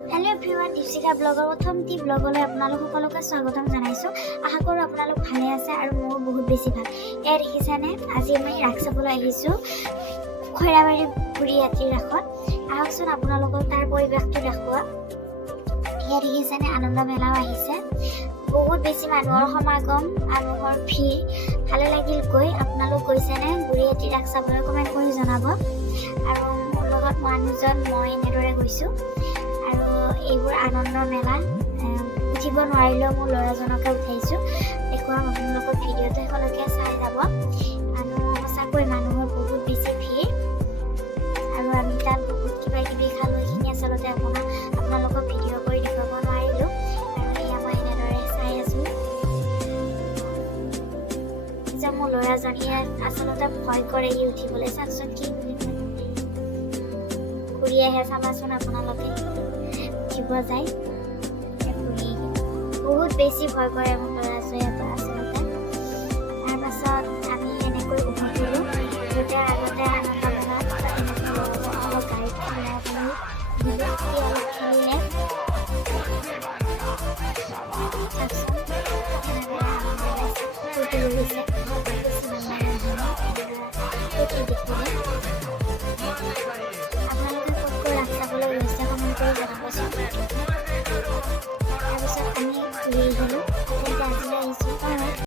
Hello everyone Deepshikha bagger प्रथमटी ब्लगলৈ আপোনালোক সকলোকে স্বাগতম জনাইছোঁ। আশা কৰোঁ আপোনালোক ভালে আছে আৰু মোৰ বহুত বেছি ভাল। এয়া দেখিছেনে আজি আমি ৰাস চাবলৈ আহিছোঁ খৈৰাবাৰী বুঢ়ীহাটীৰ ৰাসত। আহকচোন আপোনালোকক তাৰ পৰিৱেশটো দেখুওৱা। এয়া দেখিছেনে আনন্দ মেলাও আহিছে, বহুত বেছি মানুহৰ সমাগম, মানুহৰ ভিৰ, ভালে লাগিল গৈ। আপোনালোক গৈছেনে বুঢ়ীহাটীৰ ৰাস চাবলৈ? কমেণ্ট কৰি জনাব। আৰু মোৰ লগত মানুহজন মই এনেদৰে গৈছোঁ। আৰু এইবোৰ আনন্দ মেলা উঠিব নোৱাৰিলেও মোৰ ল'ৰাজনকে উঠাইছোঁ। দেখুৱাম আপোনালোকৰ ভিডিঅ'টো শেষলৈকে চাই যাব। সঁচাকৈ মানুহৰ বহুত বেছি ভিৰ আৰু আমি তাত বহুত কিবা কিবি খালোঁ। এইখিনি আচলতে আপোনালোকক ভিডিঅ' কৰি দেখুৱাব নোৱাৰিলোঁ। আৰু এয়া মই এনেদৰে চাই আছোঁ যে মোৰ ল'ৰাজনীয়ে আচলতে ভয় কৰে ই উঠিবলৈ। চাওকচোন কি ঘূৰি আহে, চাবাচোন আপোনালোকে উঠিব যায় বহুত বেছি ভয় কৰে মোৰ ল'ৰা ছোৱালীয়ে আচলতে। তাৰপাছত আমি এনেকৈ উঠিলোঁ। আগতে আনন্দ মেলাত অলপ গাড়ীত খেলা বুলি অলপ খেলিলে ফূৰ্তি কৰিছে।